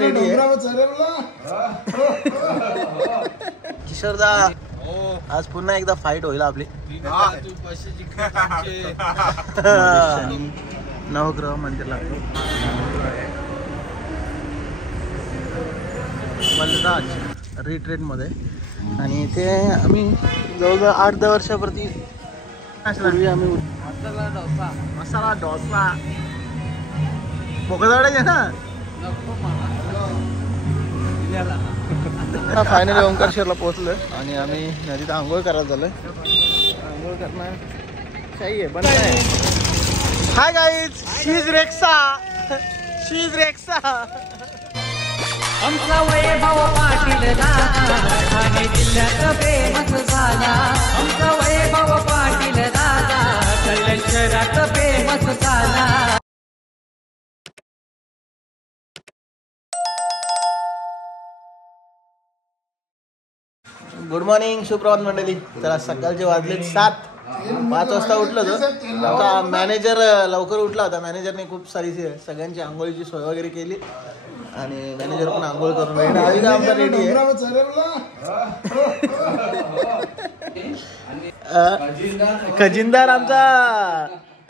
Ready आहे किशोरदा. आज पुन्हा एकदा फाईट होईल आपली. नवग्रह मंदिर लागतो बलराज रिट्रीट मध्ये. आणि इथे आम्ही जवळजवळ 8-10 वर्षापूर्वी आम्ही मसाला डोसा बोकदाडायचे ना. फायनली ओंकारेश्वरला पोहोचलोय आणि आम्ही नदीत आंघोळ करायला झालोय. आंघोळ करणार चाहिए बन आहे. Hi guys, she is Rexa. She is Rexa. आमचा वैभव पाटील दादा ठाणे जिल्ह्यात फेमस झाला. आमचा वैभव पाटील दादा कल्याण शहरात फेमस झाला. गुड मॉर्निंग, सुप्रभात मंडळी. तर सकाळचे वाजलेत 7. 5 वाजता उठलो होतो. आमचा मॅनेजर लवकर उठला होता. मॅनेजरने खूप सारी सगळ्यांची आंघोळीची सोय वगैरे केली आणि मॅनेजर पण आंघोळ करून रेडी. आमचा रेडी आहे. खजिनदार आमचा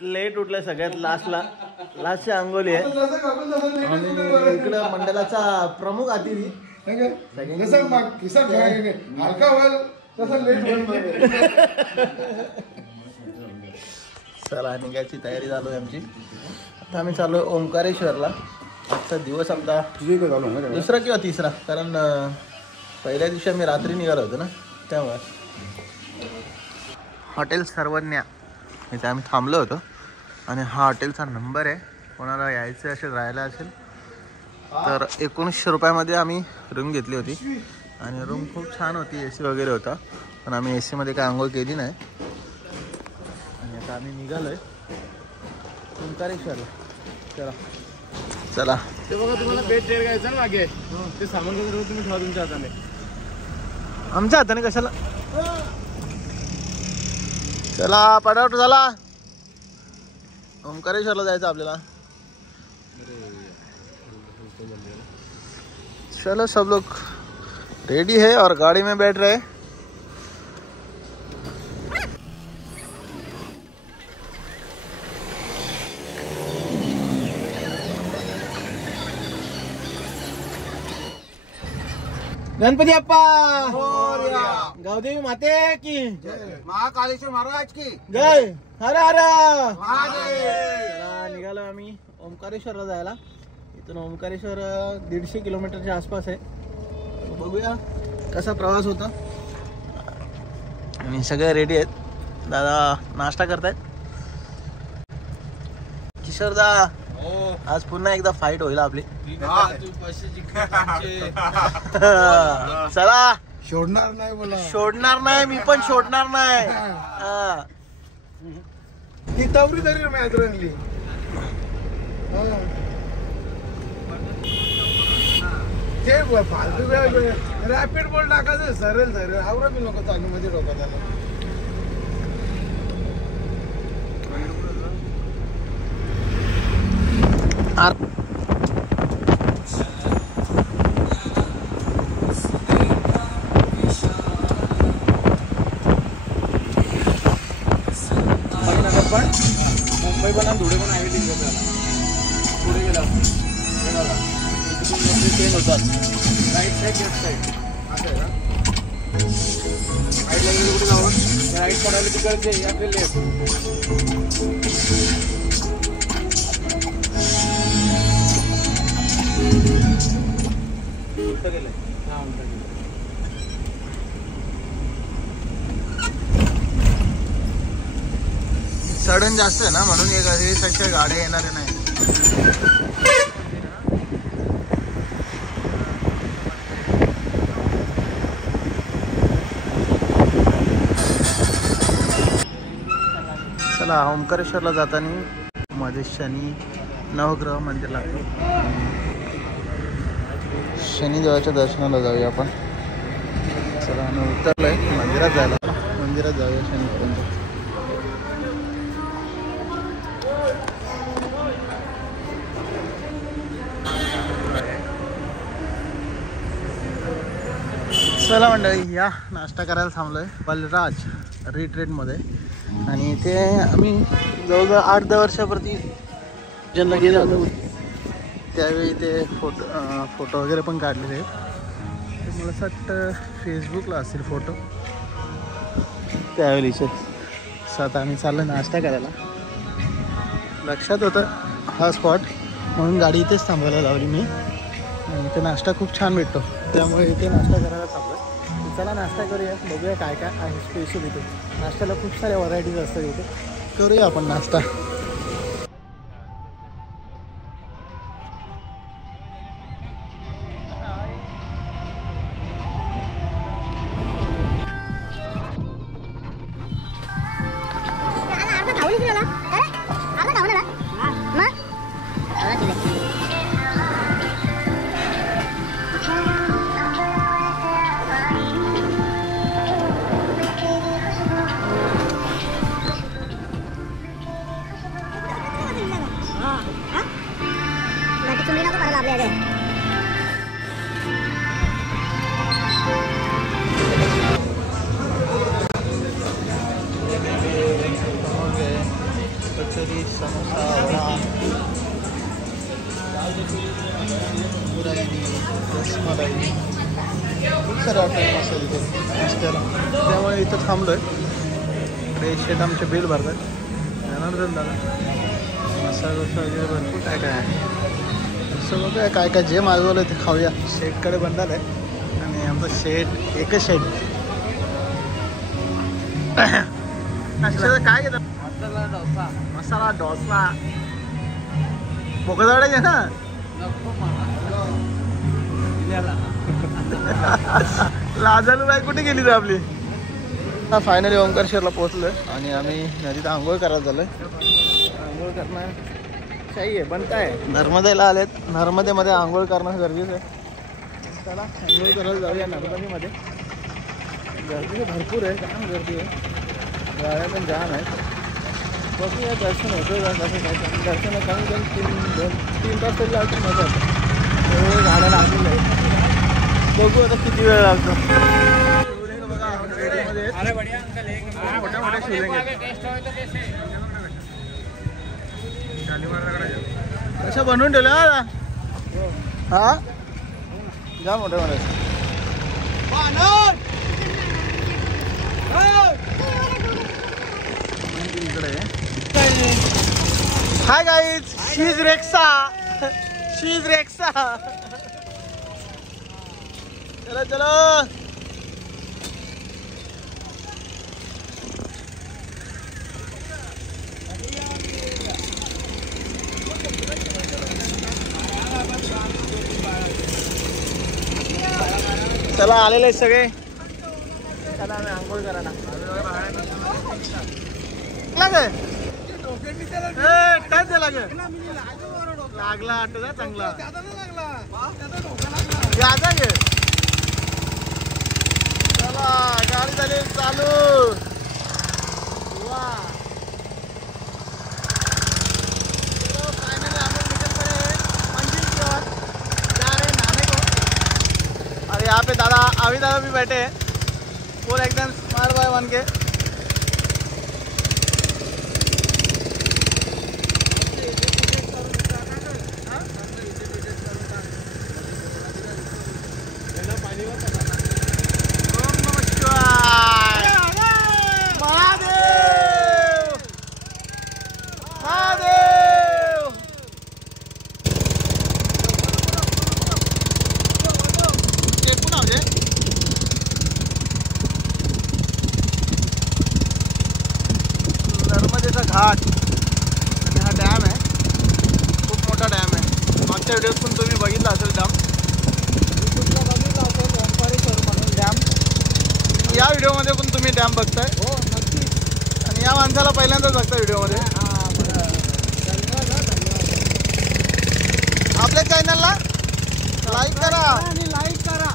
लेट उठलाय सगळ्यात लास्टची आंघोळी आहे. आणि इकडं मंडळाचा प्रमुख अतिथी चला निघायची तयारी चालू आहे आमची. आता आम्ही चालू आहे ओंकारेश्वरला. आजचा दिवस आमचा दुसरा किंवा तिसरा, कारण पहिल्या दिवशी आम्ही रात्री निघालो होतो ना, त्यामुळे. हॉटेल सर्वज्ञा इथे आम्ही थांबलो होतो आणि हा हॉटेलचा नंबर आहे. कोणाला यायचं असेल, राहायला असेल तर 1900 रुपयामध्ये आम्ही रूम घेतली होती. आणि रूम खूप छान होती. AC वगैरे होता, पण आम्ही AC मध्ये काय आंघोळ केली नाही. आणि आता आम्ही निघालोय ओंकारेश्वरला. चला चला. ते बघा, तुम्हाला बेड टेर घ्यायचं ना मागे, ते सामान वगैरे तुम्ही ठेवा तुमच्या हाताने. आमच्या हाताने कशाला? चला पटापट झाला. ओंकारेश्वरला जायचं आपल्याला. चलो सब लोग रेडी है और गाड़ी में बैठ रहे. गणपती अप्पा गावदेवी माते की, महाकालेश्वर महाराज की जय. हर हर निघालो आम्ही ओंकारेश्वरला जायला. इथून ओंकारेश्वर 150 किलोमीटरच्या आसपास आहे. बघूया कसा प्रवास होता. आणि सगळे रेडी आहेत. दादा नाश्ता करतायत. किशोरदा, आज पुन्हा एकदा फाईट होईल आपली. चला. सोडणार नाही मला. सोडणार नाही, मी पण सोडणार नाही. ती तवरी तरी मॅच रंगली. ते फालतू रॅपिड बॉल टाकायचं सरळ सरळ. आवरा बी नको चालू मध्ये डोका त्याला. मुंबई पण धुळे पण आहे तिकडे. पुढे गेला ट्रेन होतात. राईट साईड लेफ्ट साईड असं आहे का? राईटला गेलं कुठे जाऊन राईट पडायला तिकडचे आपले लेफ्ट. उलट गेलंय. हा उलट गेलं. सडन जास्त आहे ना, म्हणून हे साईडच्या गाड्या येणाऱ्या नाही. चला ओंकारेश्वरला जाताना मध्ये शनी नवग्रह मंदिर लागतो. शनिदेवाच्या दर्शनाला जाऊया आपण. चला आम्ही उतरलोय मंदिरात जायला. मंदिरात जाऊया शनीपर्यंत. चला मंडळी, या नाश्ता करायला थांबलोय बलराज रिट्रीटमध्ये. आणि इथे आम्ही जवळजवळ 8-10 वर्षाप्रती ज्यांना गेलो होतो त्यावेळी ते फोटो वगैरे पण काढलेले आहेत. मला असं वाटतं फेसबुकला असेल फोटो त्यावेळीचे. आता आम्ही चाललो नाश्ता करायला. लक्षात होतं हा स्पॉट म्हणून गाडी इथेच थांबवायला लावली मी. आणि इथे नाश्ता खूप छान भेटतो त्यामुळे इथे नाश्ता करायला थांबलो. चला नाश्ता करूया, बघूया काय काय आहे स्पेशल इथे. नाश्त्याला खूप साऱ्या व्हरायटीज असतात इथे. करूया आपण नाश्ता. कचोरी, समोसा, वडा, बिर्याणी, रसमलाई, खूप सारे हॉटेल असेल इथे नाश्त्याला. त्यामुळे इथं थांबलो आहे. इकडे शेत आमचे बिल भरतात. जनार्दन दादा मसाला डोसा वगैरे भरपूर काय काय आहे. असं बघूया काय काय जे मागवलं ते खाऊया. शेटकडे बंदाल आहे आणि आमचं शेट एकच शेट. नाश्त्याचं काय घेतात? मसाला डोसा बोकळवाडा आहे ना. लाजालू बाई कुठे गेली तर आपली. हा फायनली ओंकारेश्वरला पोहोचलोय आणि आम्ही नदीत आंघोळ करायला झालोय. आंघोळ करणार काही आहे पण काय नर्मदेला आलेत. नर्मदेमध्ये आंघोळ करणं गरजेचं आहे. चला आंघोळ करायला जाऊया नर्मदेमध्ये. गर्दी भरपूर आहे, जाम गर्दी आहे. गाड्या पण जाम आहेत. बघूया दर्शन होतं का कसं काय. दर्शन कमी कमी 3 तास तरी लागतो माझं. गाड्या लागलेलं आहे. बघू आता किती वेळ लागतो. मोठ्या मोठ्या शिवलिंग कशा बनवून ठेवल्या हा जा मोठ्या मोठ्या. Hi guys, she is Rexa. She is Rexa. चलो चलो. चला आलेले सगळे. चला आम्ही आंघोळ करायला लागला आठवला चांगला. चला गाडी झाली चालू. और यहाँ पे दादा अभी दादा भी बैठे हैं. फुल एकदम स्मार्ट बॉय बन के. घाट आणि हा डॅम आहे. खूप मोठा डॅम आहे. मागच्या व्हिडिओत पण तुम्ही बघितला असेल डॅम. युट्यूबला बघितला असेल ओंकारेश्वर म्हणून डॅम. या व्हिडिओमध्ये पण तुम्ही डॅम बघताय. हो नक्की. आणि या माणसाला पहिल्यांदाच बघताय व्हिडिओमध्ये. आपल्या चॅनलला लाईक करा आणि लाईक करा.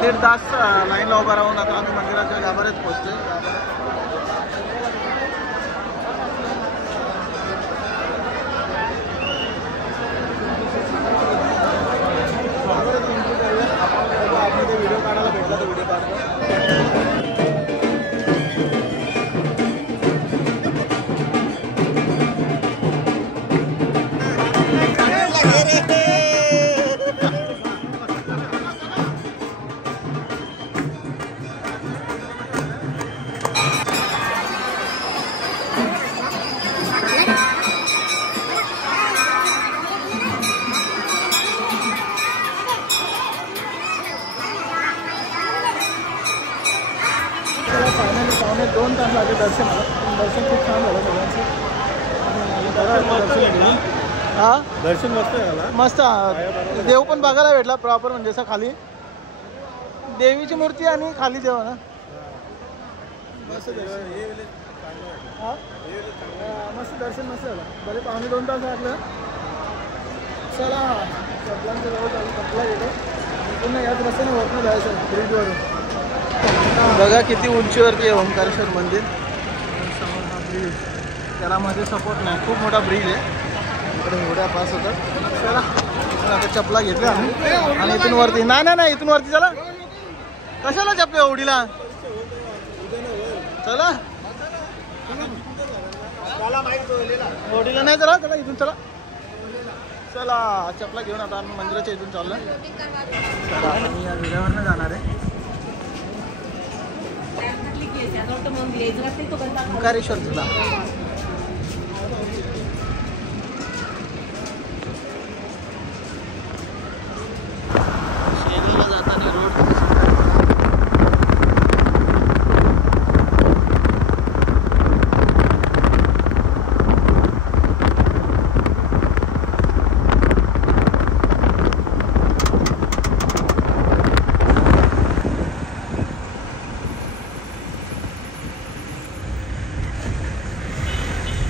दीड तास लाईनला उभा राहून आता आम्ही मंदिराच्या गाभाऱ्यात पोहोचतोय. व्हिडिओ काढायला भेटला तर व्हिडिओ काढतो. पावणे 2 तास लागले दर्शनाला. दर्शन खूप छान झालं सगळ्यांचं. हां दर्शन मस्त झाला. मस्त. देव पण बघायला भेटला प्रॉपर, म्हणजे असं खाली देवीची मूर्ती आणि खाली देव ना. मस्त हां मस्त दर्शन मस्त झालं. भले पावणे 2 तास लागलं. चला कपलांच्या जवळ जाऊन कपला गेलो. पुन्हा याच रस्त्याने वरनं जायचं ब्रिजवरून. बघा किती उंचीवरती आहे ओंकारेश्वर मंदिर. समोर हा ब्रिज, त्याला मध्ये सपोर्ट नाही, खूप मोठा ब्रिज आहे. इकडे एवढ्या पास होतं. चला आता चपला घेतल्या आम्ही आणि इथून वरती. नाही इथून वरती चला. कशाला चपल्या ओढीला. चला ओढीला नाही चला. चला इथून चला. चला चपला घेऊन आता आम्ही मंदिराच्या इथून चाललो. चला आम्ही या विड्यावरनं जाणार आहे ओंकारेश्वर तुला. शेगावला जाताना रोड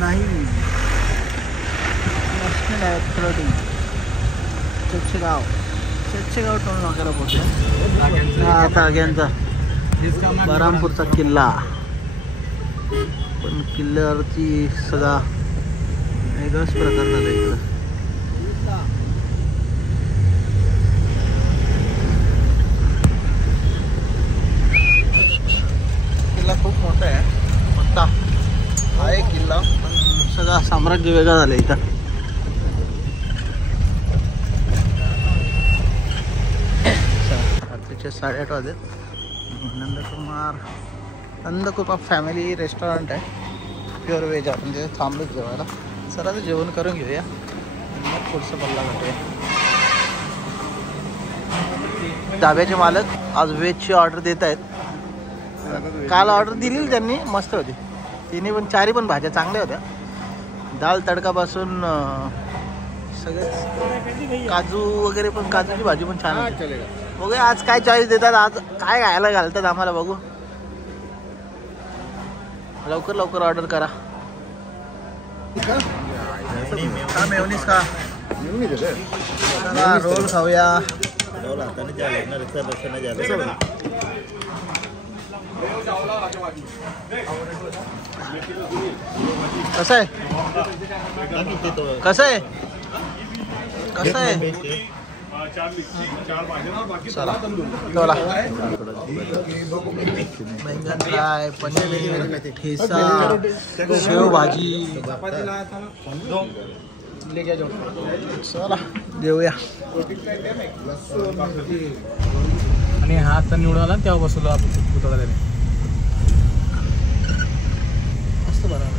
नाही. नॅशनल ॲथॉरिटी चर्चगाव टोल नाक्याला पोहोचला. हा ताग्यांचा बरामपूरचा किल्ला. पण किल्ल्यावरती सगळा वेगळाच प्रकार झाला इकडं. किल्ला खूप मोठा आहे. मोठा आहे किल्ला, पण सगळा साम्राज्य वेगळा झालं इथं. रात्रीचे 8:30 वाजले. नंदकुमार फॅमिली रेस्टॉरंट आहे. प्युअर व्हेज आहे, म्हणजे थांबलोच जेवायला. सर आता जेवण करून घेऊया आणि मग पुढचं पल्ला घालूया. धाब्याचे मालक आज व्हेजची ऑर्डर देत आहेत. काल ऑर्डर दिली त्यांनी, मस्त होती. तिन्ही पण 4 पण भाज्या चांगल्या होत्या. दाल तडकापासून सगळेच काजू वगैरे पण, काजूची भाजी पण छान आहे. चलेगा. बघूया आज काय चॉईस देतात, आज काय खायला घालतात आम्हाला, बघू. लवकर लवकर ऑर्डर करा. मेवनीस का रोल खाऊया. कसं आहे कसं आहे कसं आहे चला चला. बैंगन फ्राय, पनीर ठेचा, शेव भाजी. चला देऊया. आणि हा आता निवडून आला तेव्हा बसवलो आपण पुतळा त्याने. मस्त बरं.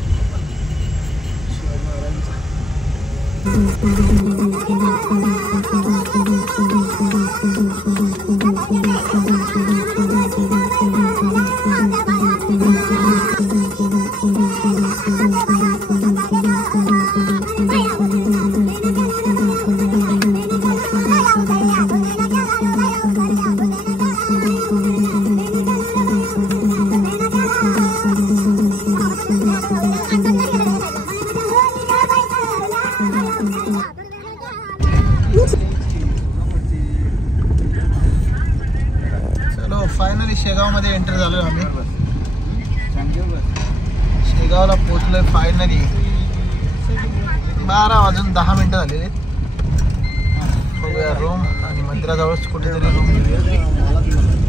चलो फायनली शेगावमध्ये एंटर झालो आम्ही. शेगावला पोहोचलोय फायनली. 12 वाजून 10 मिनिटं झालेली आहेत. बघूया रूम आणि मंदिराजवळच कुठेतरी रूम घेऊया.